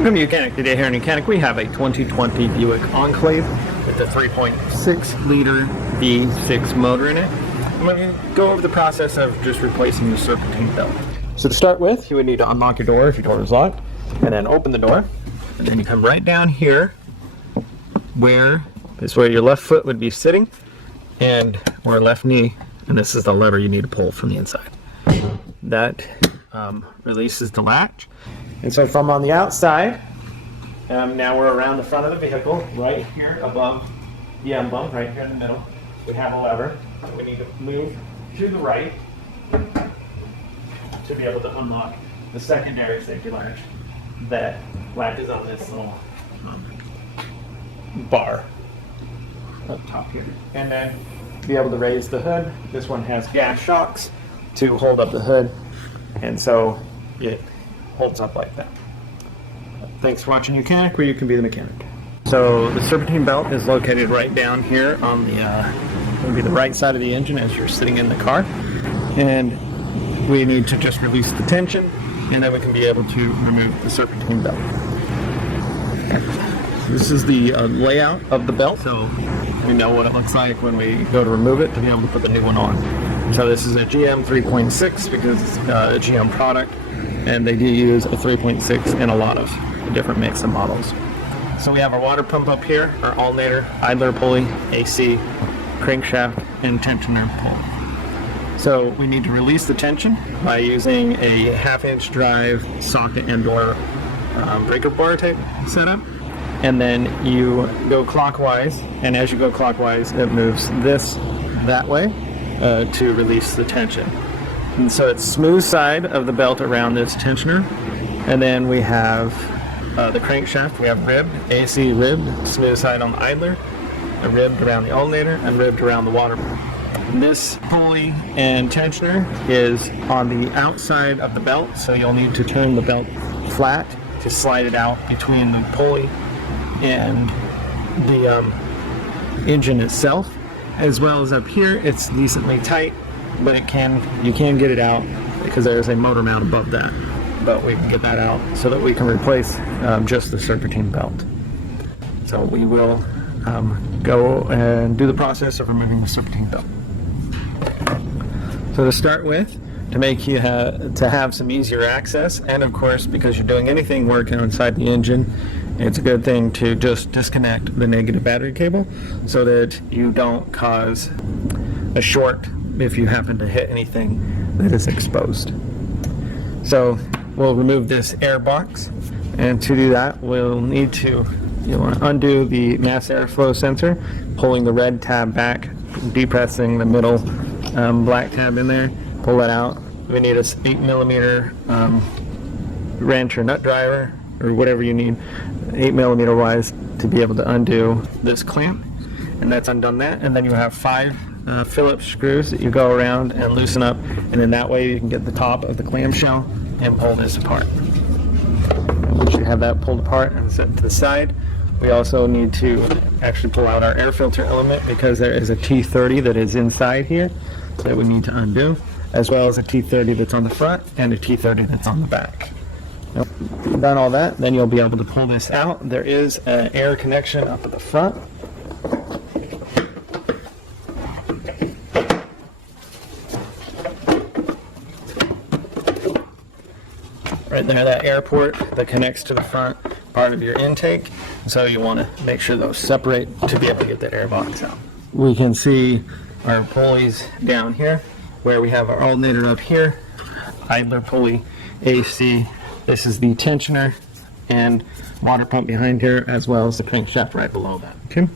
Welcome to YOUCANIC. Today here in YOUCANIC we have a 2020 Buick Enclave with a 3.6 liter V6 motor in it. I'm going to go over the process of just replacing the serpentine belt. So to start with, you would need to unlock your door if your door is locked, and then open the door, and then you come right down here where your left foot would be sitting and where left knee, and this is the lever you need to pull from the inside. That releases the latch. And so from on the outside, now we're around the front of the vehicle, right here above the emblem, right here in the middle. We have a lever that we need to move to the right to be able to unlock the secondary safety latch that latches on this little bar up top here. And then to be able to raise the hood, this one has gas shocks to hold up the hood, and so it holds up like that. Thanks for watching YOUCANIC, where you can be the mechanic. So the serpentine belt is located right down here on the right side of the engine as you're sitting in the car, and we need to just release the tension, and then we can be able to remove the serpentine belt. This is the layout of the belt, so we know what it looks like when we go to remove it to be able to put the new one on. So this is a GM 3.6 because it's a GM product, and they do use a 3.6 in a lot of different makes and models. So we have our water pump up here, our alternator, idler pulley, AC, crankshaft, and tensioner pull. So we need to release the tension by using a 1/2-inch drive socket and or breaker bar type setup. And then you go clockwise, and as you go clockwise, it moves this that way to release the tension. And so it's smooth side of the belt around this tensioner, and then we have the crankshaft. We have ribbed, AC ribbed, smooth side on the idler, ribbed around the alternator, and ribbed around the water. This pulley and tensioner is on the outside of the belt, so you'll need to turn the belt flat to slide it out between the pulley and the engine itself. As well as up here, it's decently tight, but you can get it out because there's a motor mount above that. But we can get that out so that we can replace just the serpentine belt. So we will go and do the process of removing the serpentine belt. So to start with, to make you to have some easier access, and of course because you're doing anything working inside the engine, it's a good thing to just disconnect the negative battery cable so that you don't cause a short if you happen to hit anything that is exposed. So we'll remove this air box, and to do that we'll need to want to undo the mass airflow sensor, pulling the red tab back, depressing the middle black tab in there, pull that out. We need a 8mm wrench or nut driver or whatever you need, 8mm wise, to be able to undo this clamp, and that's undone that. And then you have 5 Phillips screws that you go around and loosen up, and then that way you can get the top of the clamshell and pull this apart. Once you have that pulled apart and set to the side, we also need to actually pull out our air filter element because there is a T30 that is inside here that we need to undo, as well as a T30 that's on the front and a T30 that's on the back. Now, done all that, then you'll be able to pull this out. There is an air connection up at the front. Right there, that air port that connects to the front part of your intake. So you want to make sure those separate to be able to get that air box out. We can see our pulleys down here, where we have our alternator up here, idler pulley, AC. This is the tensioner and water pump behind here, as well as the crankshaft right below that. Okay,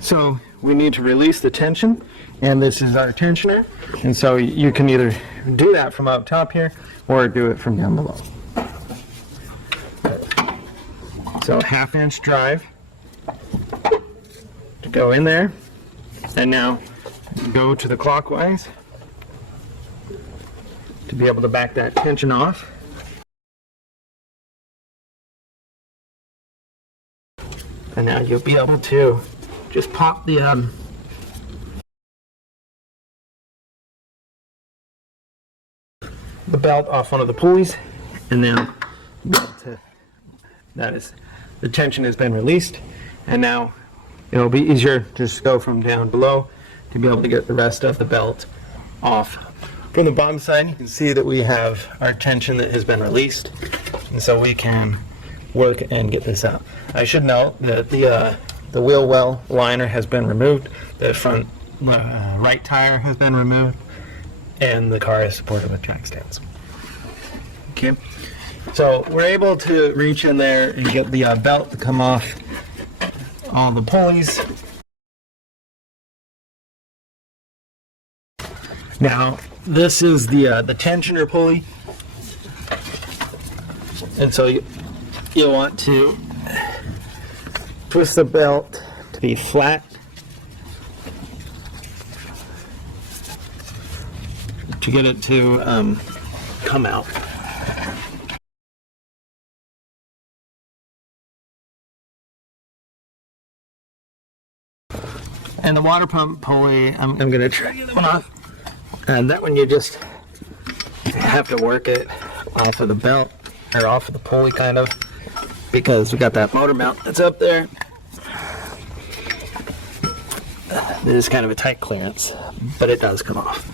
so we need to release the tension, and this is our tensioner, and so you can either do that from up top here or do it from down below. So 1/2-inch drive to go in there, and now go to the clockwise to be able to back that tension off. And now you'll be able to just pop the belt off one of the pulleys, and then be able to that is, the tension has been released, and now it'll be easier to just go from down below to be able to get the rest of the belt off. From the bottom side, you can see that we have our tension that has been released, and so we can work and get this out. I should note that the wheel well liner has been removed, the front right tire has been removed, and the car is supported with jack stands. Okay, so we're able to reach in there and get the belt to come off all the pulleys. Now, this is the tensioner pulley, and so you'll want to twist the belt to be flat to get it to come out. And the water pump pulley, I'm going to try to get that one off. And that one you just have to work it off of the belt, or off of the pulley kind of, because we got that motor mount that's up there. This is kind of a tight clearance, but it does come off.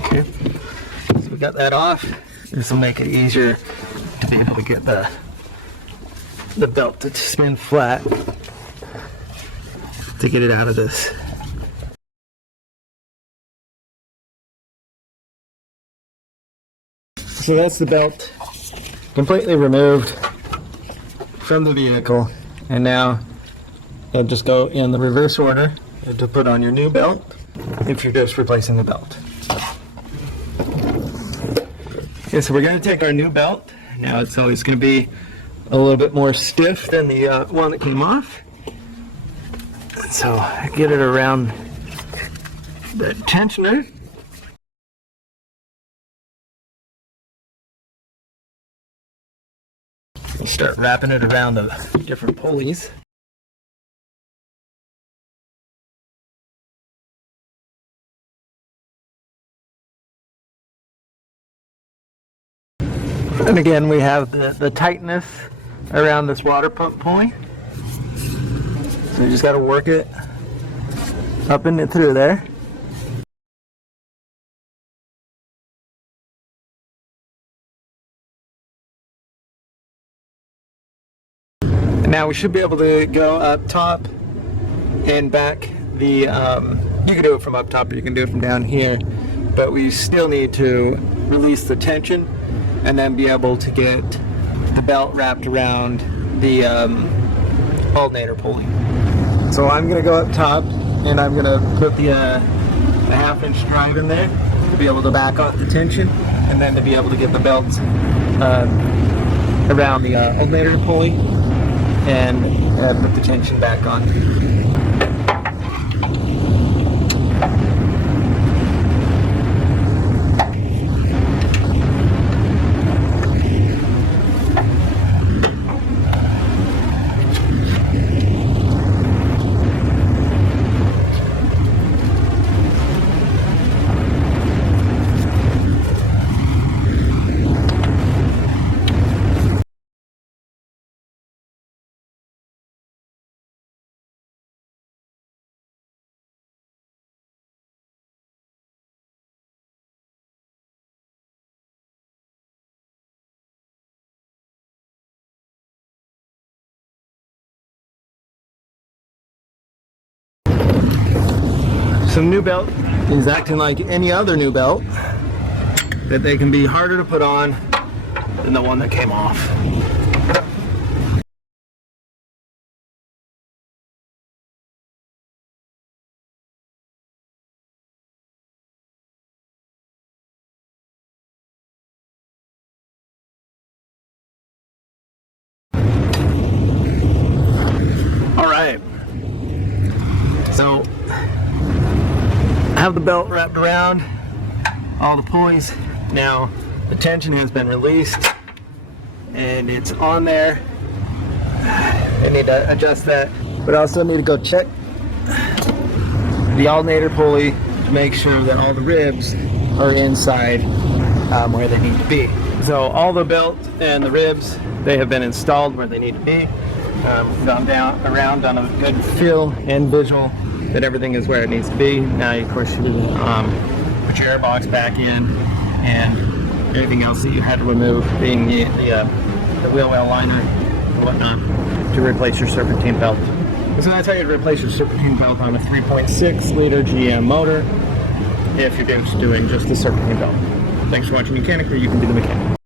Okay, so we got that off. This will make it easier to be able to get the belt to spin flat to get it out of this. So that's the belt completely removed from the vehicle, and now you'll just go in the reverse order to put on your new belt if you're just replacing the belt. Okay, so we're going to take our new belt. Now it's always going to be a little bit more stiff than the one that came off. So get it around the tensioner. We'll start wrapping it around the different pulleys. And again, we have the tightness around this water pump pulley. So you just got to work it up and through there. And now we should be able to go up top and back the, you can do it from up top or you can do it from down here, but we still need to release the tension and then be able to get the belt wrapped around the alternator pulley. So I'm going to go up top and I'm going to put the 1/2-inch drive in there to be able to back off the tension, and then to be able to get the belt around the alternator pulley and put the tension back on. Some new belt is acting like any other new belt, that they can be harder to put on than the one that came off. All right, so I have the belt wrapped around all the pulleys. Now the tension has been released and it's on there. I need to adjust that, but I also need to go check the alternator pulley to make sure that all the ribs are inside where they need to be. So all the belt and the ribs, they have been installed where they need to be. Gone around, done a good feel and visual that everything is where it needs to be. Now, of course, you put your airbox back in and everything else that you had to remove, being the wheel well liner and whatnot, to replace your Serpentine belt. So that's how you replace your Serpentine belt on a 3.6 liter GM motor if you're doing just the Serpentine belt. Thanks for watching YOUCANIC, or you can be the mechanic.